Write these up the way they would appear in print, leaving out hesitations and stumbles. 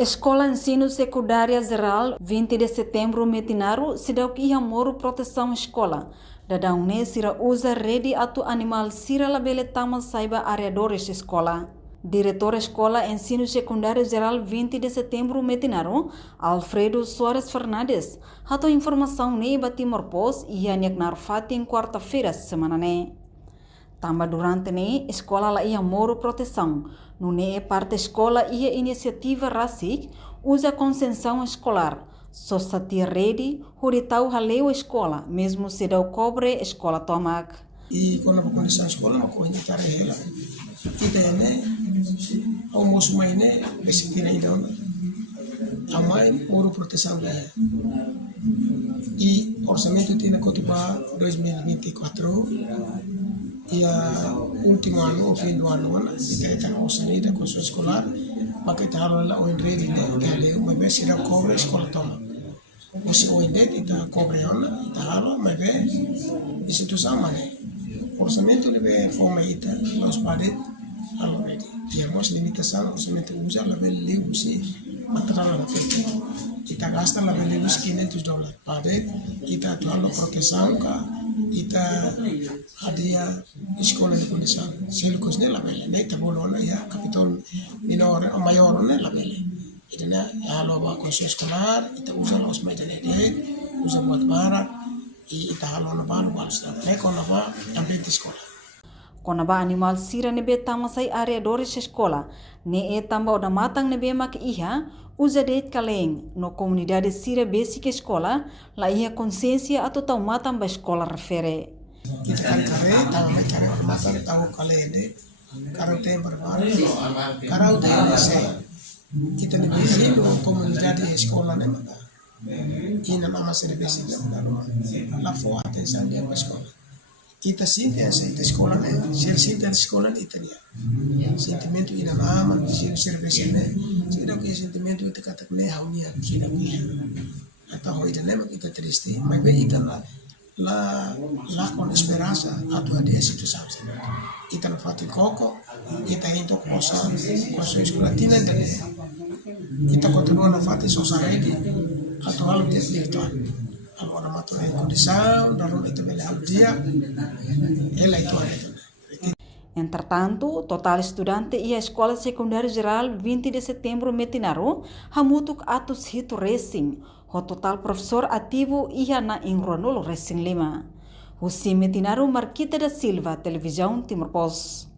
Escola Ensino Secundária Geral, 20 de setembro, Metinaru, sidau que ia moro proteção escola. Dadang ne sira usa rede atu animal sira labele tamal saiba areadores escola. Diretor Escola Ensino Secundário Geral 20 de setembro, Metinaru, Alfredo Soares Fernandes, hato informação ne Timor Pos e Yanyak Narfati em quarta-feira semana ne. Tamba durante ne, escola la ia moro proteção. No ne parte escola ia iniciativa RASIC usa concessão escolar. Só satia rede, huritau haleu escola, mesmo se deu cobre escola tomac. E quando a condição escola, uma coisa que era ela. E daí, ao moço mais né, esse que ainda a mãe moro proteção dela. E orçamento tinha cotuba 2024. E o último ano, o fim do ano, kita está na orçamento com sua escolar, maka kita harus o enrede né, que ali uma vez se dá cobre escola toma. Você o enrede kita cobre ona, kita harus uma vez isso tu sama né. Orçamento lebe forma ita, nós padet harus ready. Temos limitação orçamento usa lebe livro se material na frente. Kita gasta lebe livro $500. Padet kita tu harus proteção ka kita hadiah sekolah di kondisi selukus ne labele ne tabolona ya kapitol minor mayor ne labele idana ya lo ba konsul sekolah kita usa los medane de usa buat bara ita halo na ba balos ne kono ba ambiente sekolah Kona ba animal sira nebe tamasai area doris escola ne e tamba oda matang nebe mak iha usa det kaleng no comunidade sira basic escola la iha consciência atau tau matang ba escola refere. Kita kare tahu mai kare matang tahu kalende karo tem berbar karo tem se kita nebe si no comunidade escola ne maka ina mama sira basic la fo atenção dia ba escola. Kita sinta essa escola né, se sinta a escola italiana. Sentimento ina mama, se serviço né, se dá que sentimento itu kata né haunia, se dá que atau hoi né, kita triste, mas bem ita la con esperança atua de situação né. Ita no fati coco, ita into cosa escola tina né. Ita continua na fati society atau alu de virtual. Allora mato è condição, darum itu bela dia, ela itu ada. Entretanto, total estudante e a Escola Secundária Geral 20 de setembro Metinaru hamutuk atus hito racing, o total professor ativo ia na Inronul Racing 5. Husi Metinaru Marquita da Silva, Televisão Timor Pos.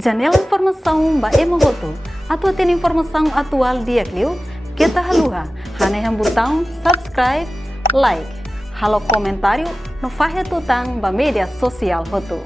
Janela informação ba emohoto, atau tem informação atual dia kliu, kita haluha, haneham botão subscribe, like, halo comentário no fahe tutang ba media sosial hotu.